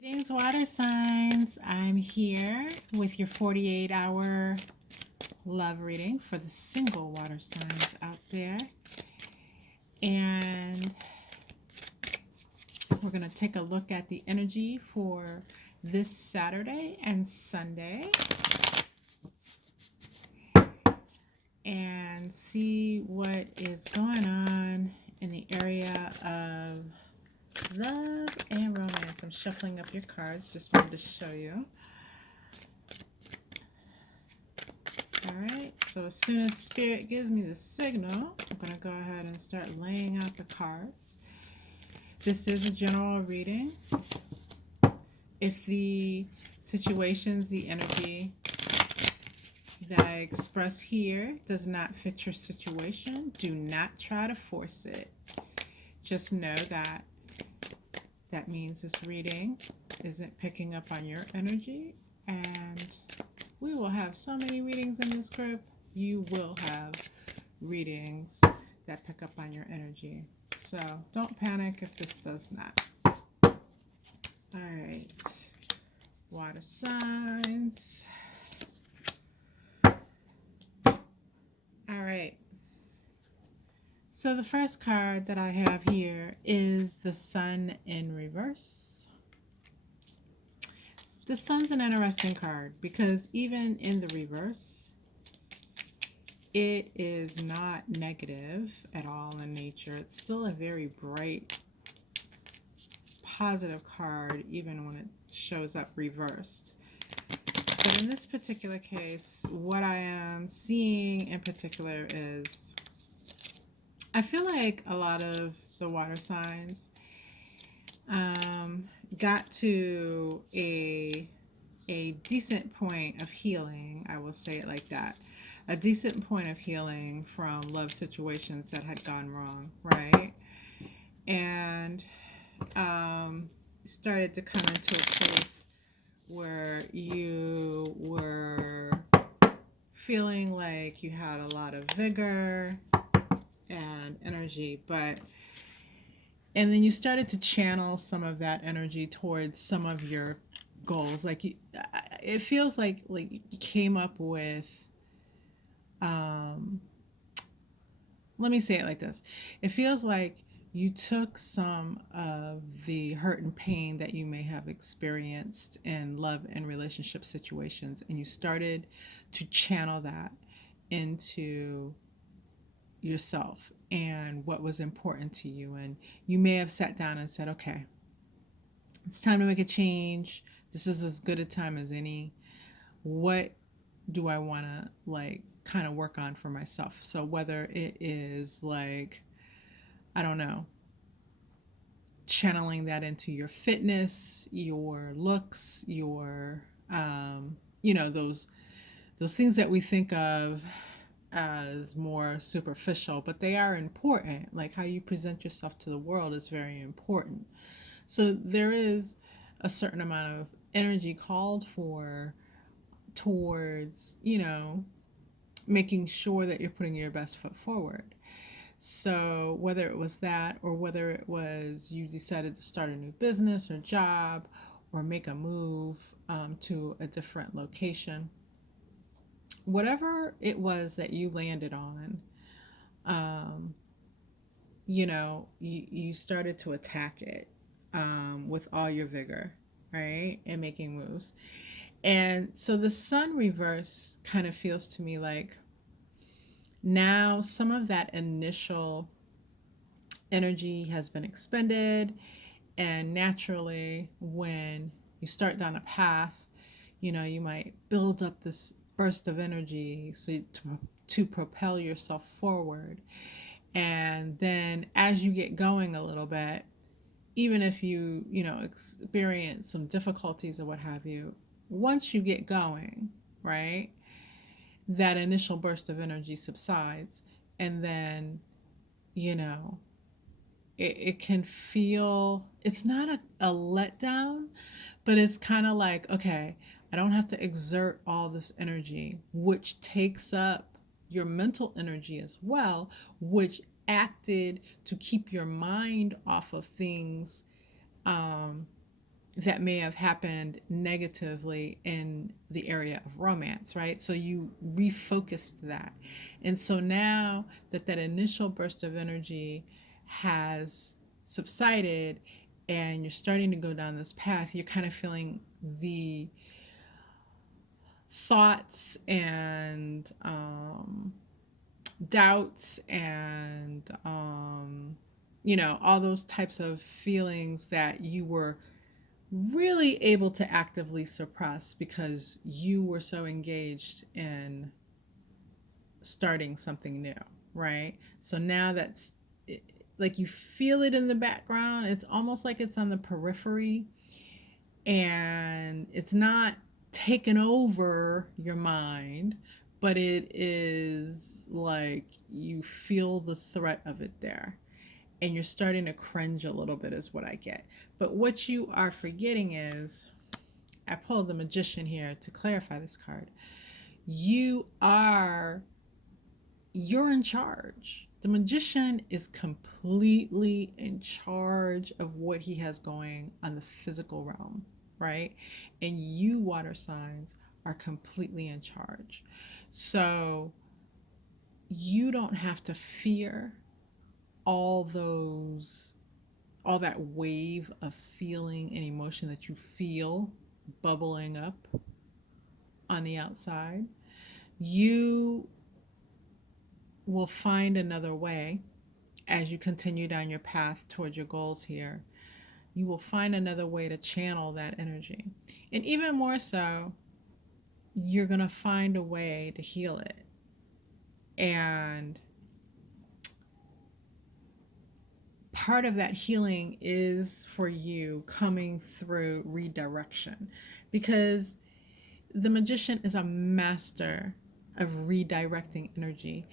Greetings, water signs. I'm here with your 48-hour love reading for the single water signs out there. And we're going to take a look at the energy for this Saturday and Sunday and see what is going on in the area of love and romance. I'm shuffling up your cards, just wanted to show you. All right, so as soon as Spirit gives me the signal, I'm going to go ahead and start laying out the cards. This is a general reading. If the situations, the energy that I express here does not fit your situation, do not try to force it. Just know that that means this reading isn't picking up on your energy, and we will have so many readings in this group. You will have readings that pick up on your energy. So don't panic if this does not. All right. Water signs. All right. So the first card that I have here is the Sun in reverse. The Sun's an interesting card because even in the reverse, it is not negative at all in nature. It's still a very bright, positive card, even when it shows up reversed. But in this particular case, what I am seeing in particular is I feel like a lot of the water signs got to a decent point of healing. I will say it like that. A decent point of healing from love situations that had gone wrong, right? And started to come into a place where you were feeling like you had a lot of vigor and energy, and then you started to channel some of that energy towards some of your goals. Like it feels like you came up with let me say it like this. It feels like you took some of the hurt and pain that you may have experienced in love and relationship situations, and you started to channel that into yourself and what was important to you. And you may have sat down and said, okay, it's time to make a change. This is as good a time as any. What do I want to kind of work on for myself? So whether it is I don't know, channeling that into your fitness, your looks, your those things that we think of as more superficial, but they are important. Like how you present yourself to the world is very important. So there is a certain amount of energy called for towards, making sure that you're putting your best foot forward. So whether it was that, or whether it was you decided to start a new business or job or make a move to a different location, whatever it was that you landed on, you started to attack it with all your vigor, right? And making moves. And so the Sun reverse kind of feels to me like now some of that initial energy has been expended. And naturally, when you start down a path, you might build up this burst of energy to propel yourself forward. And then as you get going a little bit, even if you experience some difficulties or what have you, once you get going, right, that initial burst of energy subsides. And then, you know, it can feel, it's not a letdown, but it's kind of like, okay, I don't have to exert all this energy, which takes up your mental energy as well, which acted to keep your mind off of things that may have happened negatively in the area of romance, right? So you refocused that. And so now that that initial burst of energy has subsided and you're starting to go down this path, you're kind of feeling the thoughts and doubts and, all those types of feelings that you were really able to actively suppress because you were so engaged in starting something new, right? So now that's like you feel it in the background. It's almost like it's on the periphery and it's not taken over your mind, but it is like you feel the threat of it there and you're starting to cringe a little bit, is what I get. But what you are forgetting is, I pulled the Magician here to clarify this card. You are, you're in charge. The Magician is completely in charge of what he has going on the physical realm, right? And you, water signs, are completely in charge. So you don't have to fear all those, all that wave of feeling and emotion that you feel bubbling up on the outside. You will find another way as you continue down your path towards your goals here. You will find another way to channel that energy. And even more so, you're going to find a way to heal it. And part of that healing is for you coming through redirection, because the Magician is a master of redirecting energy.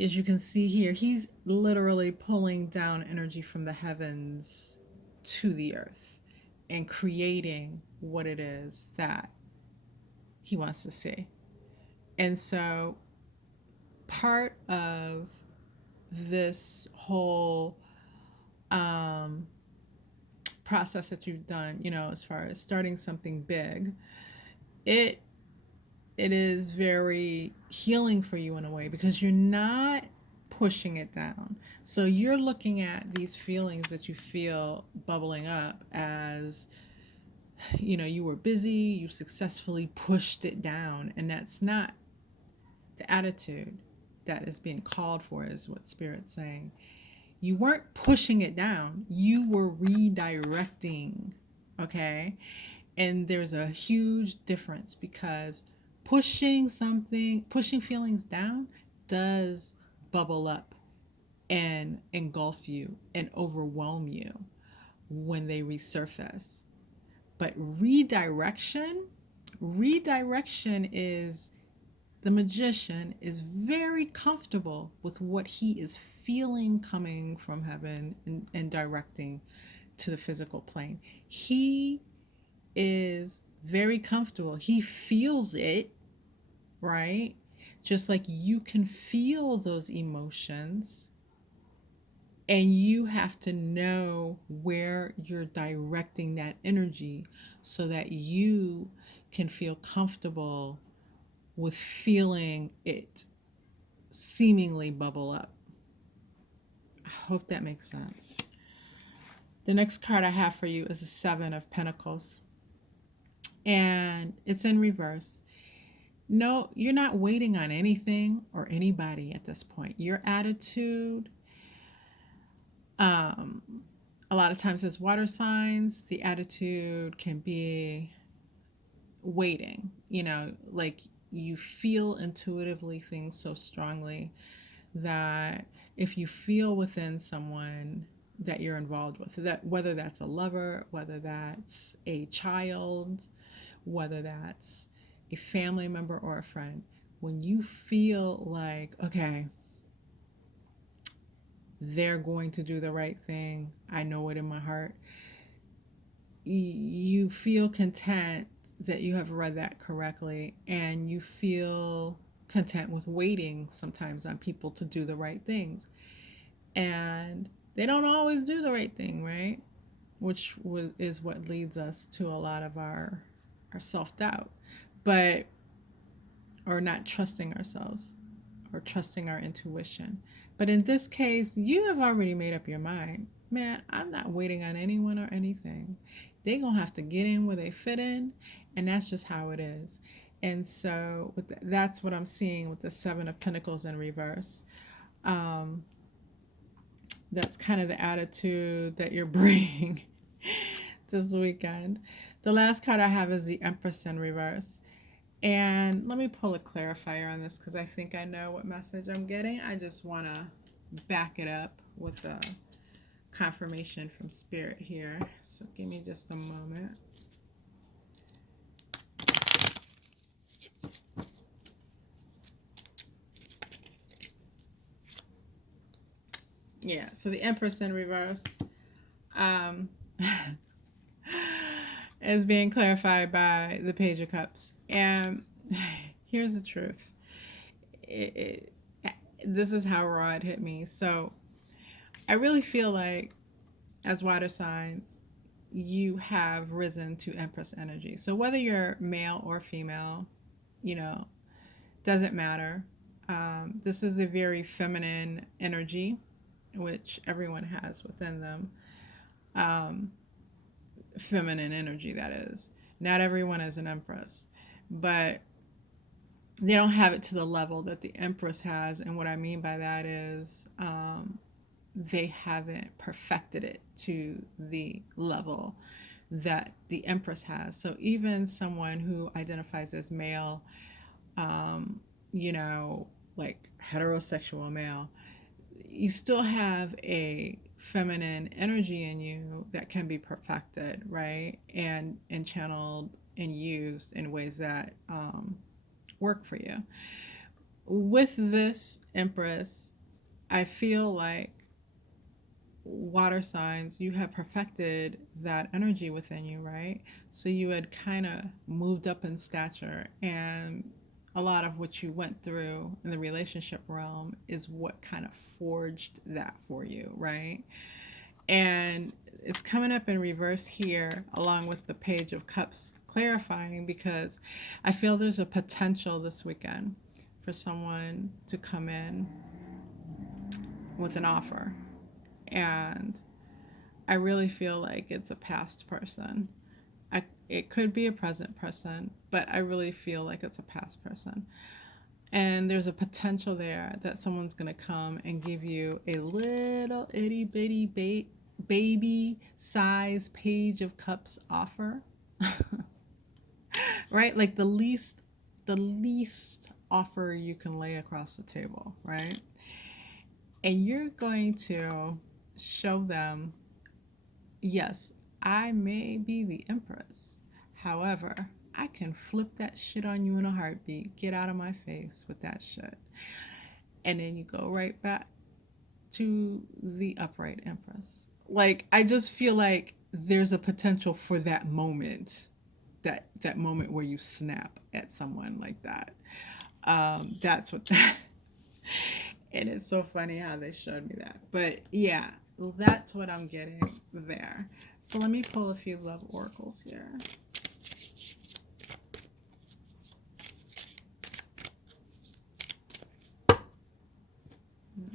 As you can see here, he's literally pulling down energy from the heavens to the earth and creating what it is that he wants to see. And so part of this whole process that you've done, as far as starting something big, it is very healing for you in a way because you're not pushing it down. So you're looking at these feelings that you feel bubbling up as, you were busy, you successfully pushed it down, and that's not the attitude that is being called for, is what Spirit's saying. You weren't pushing it down, you were redirecting, okay? And there's a huge difference because pushing feelings down does bubble up and engulf you and overwhelm you when they resurface. But redirection is, the Magician is very comfortable with what he is feeling coming from heaven and directing to the physical plane. He is very comfortable. He feels it, right? Just like you can feel those emotions, and you have to know where you're directing that energy so that you can feel comfortable with feeling it seemingly bubble up. I hope that makes sense. The next card I have for you is the Seven of Pentacles, and it's in reverse. No, you're not waiting on anything or anybody at this point. Your attitude, a lot of times as water signs, the attitude can be waiting, like you feel intuitively things so strongly that if you feel within someone that you're involved with, that whether that's a lover, whether that's a child, whether that's a family member or a friend, when you feel like, okay, they're going to do the right thing, I know it in my heart, you feel content that you have read that correctly, and you feel content with waiting sometimes on people to do the right things. And they don't always do the right thing, right? which is what leads us to a lot of our self-doubt, but or not trusting ourselves or trusting our intuition. But in this case, you have already made up your mind. Man, I'm not waiting on anyone or anything. They gonna have to get in where they fit in, and that's just how it is. And so that's what I'm seeing with the Seven of Pentacles in reverse. Um, that's kind of the attitude that you're bringing this weekend. The last card I have is the Empress in reverse. And let me pull a clarifier on this because I think I know what message I'm getting. I just want to back it up with a confirmation from Spirit here. So give me just a moment. Yeah, so the Empress in reverse is being clarified by the Page of Cups. And here's the truth. This is how raw it hit me. So I really feel like as water signs, you have risen to Empress energy. So whether you're male or female, you know, doesn't matter. This is a very feminine energy, which everyone has within them. Feminine energy, that is. Not everyone is an Empress, but they don't have it to the level that the Empress has. And what I mean by that is they haven't perfected it to the level that the Empress has. So even someone who identifies as male, you know, like heterosexual male, you still have a feminine energy in you that can be perfected, right? And channeled and used in ways that work for you. With this Empress, I feel like water signs, you have perfected that energy within you, right? So you had kind of moved up in stature, and a lot of what you went through in the relationship realm is what kind of forged that for you, right? And it's coming up in reverse here, along with the Page of Cups clarifying, because I feel there's a potential this weekend for someone to come in with an offer. And I really feel like it's a past person. It could be a present person, but I really feel like it's a past person. And there's a potential there that someone's going to come and give you a little itty bitty baby size Page of Cups offer. Right? Like the least offer you can lay across the table, right? And you're going to show them, yes, I may be the Empress. However, I can flip that shit on you in a heartbeat. Get out of my face with that shit. And then you go right back to the upright Empress. Like, I just feel like there's a potential for that moment, that moment where you snap at someone like that. That's what that. And it's so funny how they showed me that. But yeah, that's what I'm getting there. So let me pull a few love oracles here.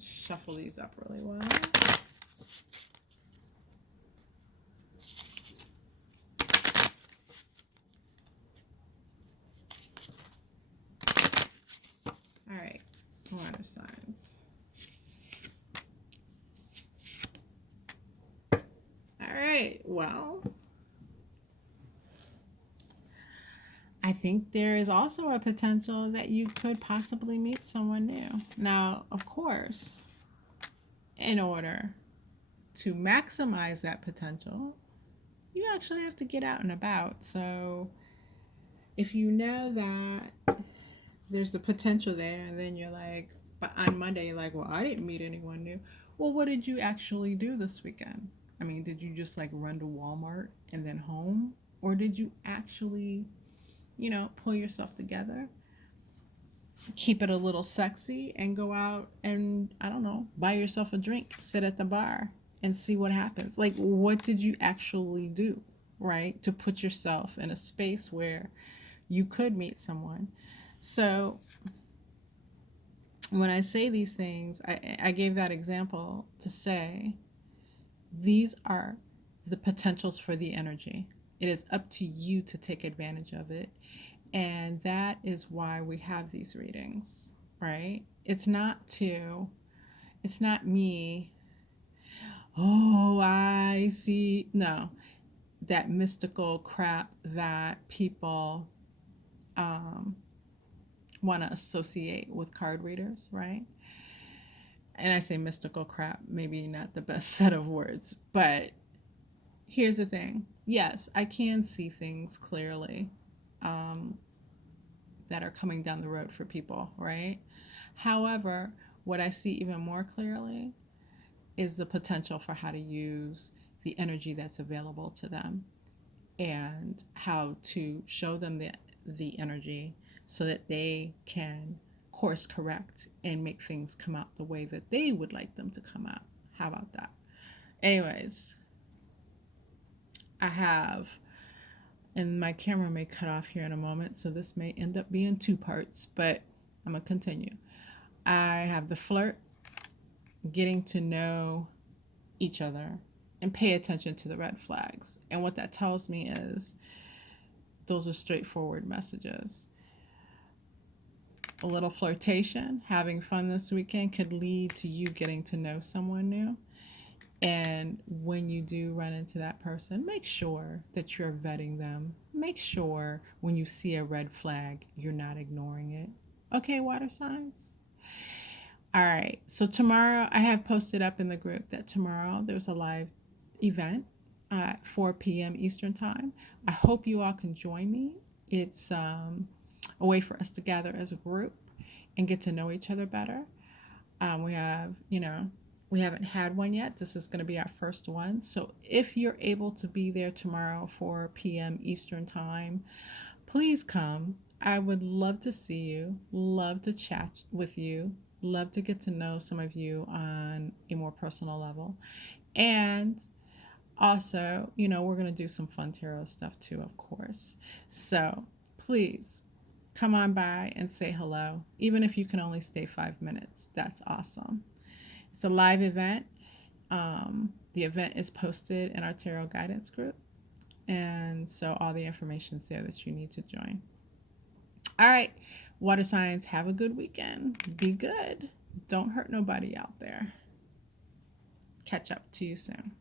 Shuffle these up really well. All right, water signs. All right, well, I think there is also a potential that you could possibly meet someone new. Now, of course, in order to maximize that potential, you actually have to get out and about. So if you know that there's the potential there, and then you're like, but on Monday, you're like, well, I didn't meet anyone new. Well, what did you actually do this weekend? I mean, did you just like run to Walmart and then home? Or did you actually, pull yourself together, keep it a little sexy, and go out and, I don't know, buy yourself a drink, sit at the bar, and see what happens. Like, what did you actually do, right? To put yourself in a space where you could meet someone. So when I say these things, I gave that example to say these are the potentials for the energy. It is up to you to take advantage of it. And that is why we have these readings, right? It's not me, oh, I see. No, that mystical crap that people um, want to associate with card readers, right? And I say mystical crap, maybe not the best set of words, but here's the thing. Yes, I can see things clearly um, that are coming down the road for people, right? However, what I see even more clearly is the potential for how to use the energy that's available to them and how to show them the energy so that they can course correct and make things come out the way that they would like them to come out. How about that? Anyways, I have, and my camera may cut off here in a moment, so this may end up being two parts, but I'm going to continue. I have the flirt, getting to know each other, and pay attention to the red flags. And what that tells me is those are straightforward messages. A little flirtation, having fun this weekend could lead to you getting to know someone new. And when you do run into that person, make sure that you're vetting them. Make sure when you see a red flag, you're not ignoring it. Okay, water signs? All right. So tomorrow, I have posted up in the group that tomorrow there's a live event at 4 p.m. Eastern Time. I hope you all can join me. It's a way for us to gather as a group and get to know each other better. We have, we haven't had one yet. This is going to be our first one. So if you're able to be there tomorrow, 4 p.m. Eastern Time, please come. I would love to see you, love to chat with you, love to get to know some of you on a more personal level. And also, we're going to do some fun tarot stuff too, of course. So please come on by and say hello. Even if you can only stay 5 minutes, that's awesome. It's a live event. The event is posted in our tarot guidance group. And so all the information's there that you need to join. All right, water signs, have a good weekend. Be good. Don't hurt nobody out there. Catch up to you soon.